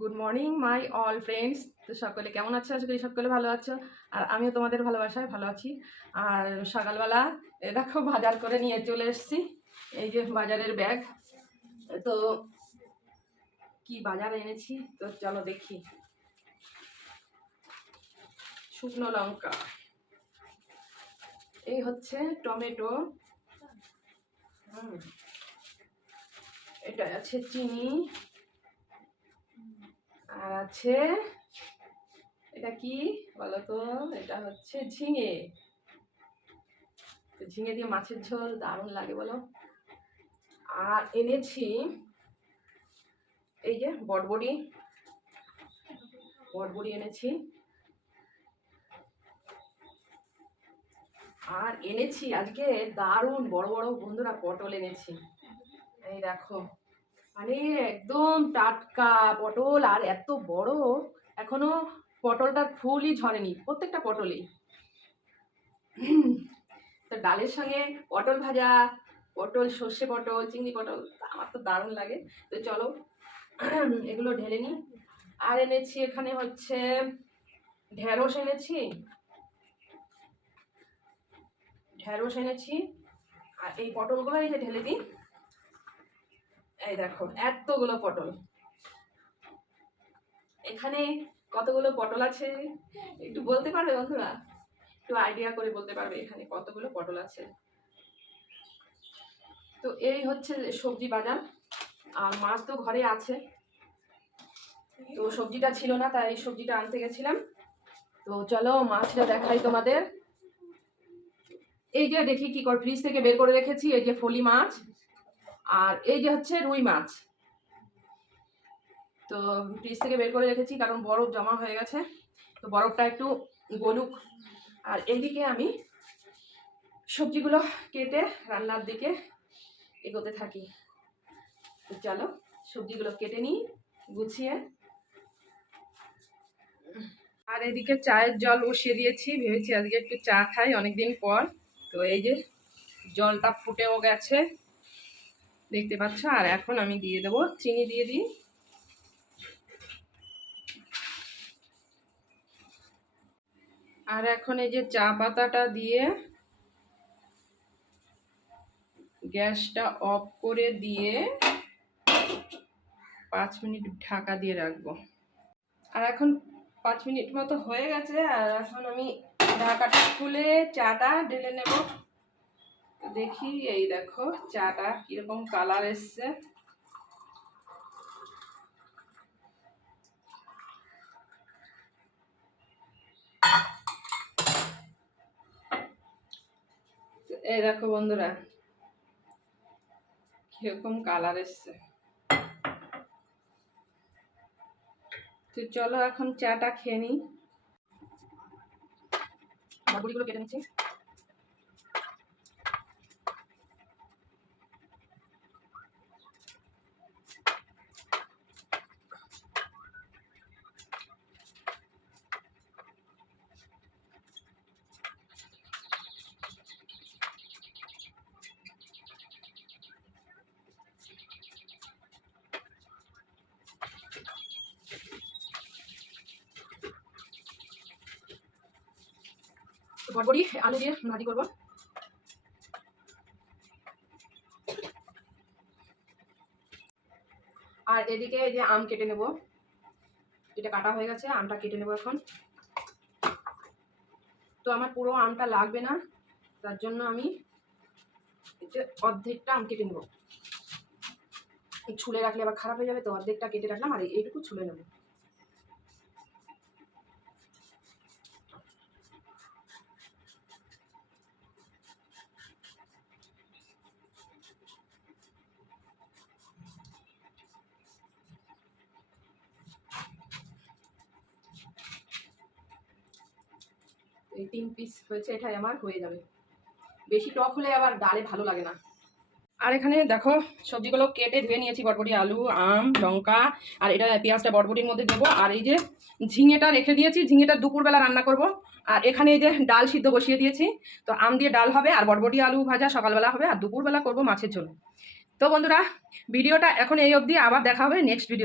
Good morning my all friends. তো সকলে কেমন আছো? আশা করি সকলে ভালো আছো, আর আমিও তোমাদের ভালোবাসায় ভালো আছি। আর সকালবেলা দেখো বাজার করে নিয়ে চলে এসেছি। এই যে বাজারের ব্যাগ। তো কি বাজার এনেছি তো চলো দেখি। শুকনো লঙ্কা, এই হচ্ছে টমেটো, এটা আছে চিনি, আর আছে এটা কি বলো তো, এটা হচ্ছে ঝিঙে। ঝিঙে দিয়ে মাছের ঝোল দারুণ লাগে বলো। আর এনেছি এই যে বটবড়ি এনেছি। আর এনেছি আজকে দারুণ বড় বড় বন্ধুরা পটল এনেছি। এই দেখো, মানে একদম টাটকা পটল, আর এত বড়, এখনো পটলটার ফুলই ঝরেনি প্রত্যেকটা পটলেই। তো ডালের সঙ্গে পটল ভাজা, পটল সর্ষে পটল, চিংড়ি পটল, আমার তো দারুণ লাগে। তো চলো এগুলো ঢেলে নিই। আর এনেছি এখানে হচ্ছে ঢেঁড়স এনেছি। আর এই পটলগুলো এই যে ঢেলে দিই। এই দেখো এতগুলো পটল, এখানে কতগুলো পটল আছে একটু বলতে পারবে বন্ধুরা? একটু আইডিয়া করে বলতে পারবে এখানে কতগুলো পটল আছে? তো এই হচ্ছে সবজি বাজার। আর মাছ তো ঘরে আছে, তো সবজিটা ছিল না, তাই এই সবজিটা আনতে গেছিলাম। তো চলো মাছটা দেখাই তোমাদের। এই যে দেখি কি করে ফ্রিজ থেকে বের করে রেখেছি, এই যে ফলি মাছ, আর এই যে হচ্ছে রুই মাছ। তো ফ্রিজ থেকে বের করে রেখেছি কারণ বরফ জমা হয়ে গেছে, তো বরফটা একটু গলুক। আর এইদিকে আমি সবজিগুলো কেটে রান্নার দিকে এগোতে থাকি। তো চলো সবজিগুলো কেটে নিই গুছিয়ে। আর এদিকে চায়ের জল বসিয়ে দিয়েছি, ভেবেছি আজকে একটু চা খাই অনেকদিন পর। তো এই যে জলটা ফুটেও গেছে দেখতে পাচ্ছ। আর এখন আমি দিয়ে দেবো চিনি, দিয়ে দিই। আর এখন এই যে চা পাতাটা দিয়ে গ্যাসটা অফ করে দিয়ে 5 মিনিট ঢাকা দিয়ে রাখবো। আর এখন 5 মিনিট মতো হয়ে গেছে, আর এখন আমি ঢাকাটা খুলে চাটা ঢেলে নেব। দেখি এই দেখো চাটা কিরকম কালার এসছে। এই দেখো বন্ধুরা কিরকম কালার এসছে। তো চলো এখন চাটা খেয়ে নিই। বড়গুলো কেটে নিচ্ছি। বড়বড়ি আলু দিয়ে ভাজি করবো। আর এদিকে এই যে আম কেটে নেব, এটা কাটা হয়ে গেছে, আমটা কেটে নেব এখন। তো আমার পুরো আমটা লাগবে না, তার জন্য আমি অর্ধেকটা আম কেটে নেব। ছুলে রাখলে আবার খারাপ হয়ে যাবে, তো অর্ধেকটা কেটে রাখলাম আর এইটুকু ছুলে নেব। এই 3 পিস হয়েছে, এটাই আমার হয়ে যাবে। বেশি টক হলে আবার ডালে ভালো লাগে না। আর এখানে দেখো সবজিগুলো কেটে ধুয়ে নিয়েছি, বটবটি, আলু, আম, লঙ্কা, আর এটা পেঁয়াজটা বটবটির মধ্যে দেবো। আর এই যে ঝিঙেটা রেখে দিয়েছি, ঝিঙেটা দুপুরবেলা রান্না করব। আর এখানে এই যে ডাল সিদ্ধ বসিয়ে দিয়েছি, তো আম দিয়ে ডাল হবে, আর বটবটি আলু ভাজা সকালবেলা হবে, আর দুপুরবেলা করব মাছের ঝোল। তো বন্ধুরা ভিডিওটা এখন এই অবধি, আবার দেখা হবে নেক্সট ভিডিও।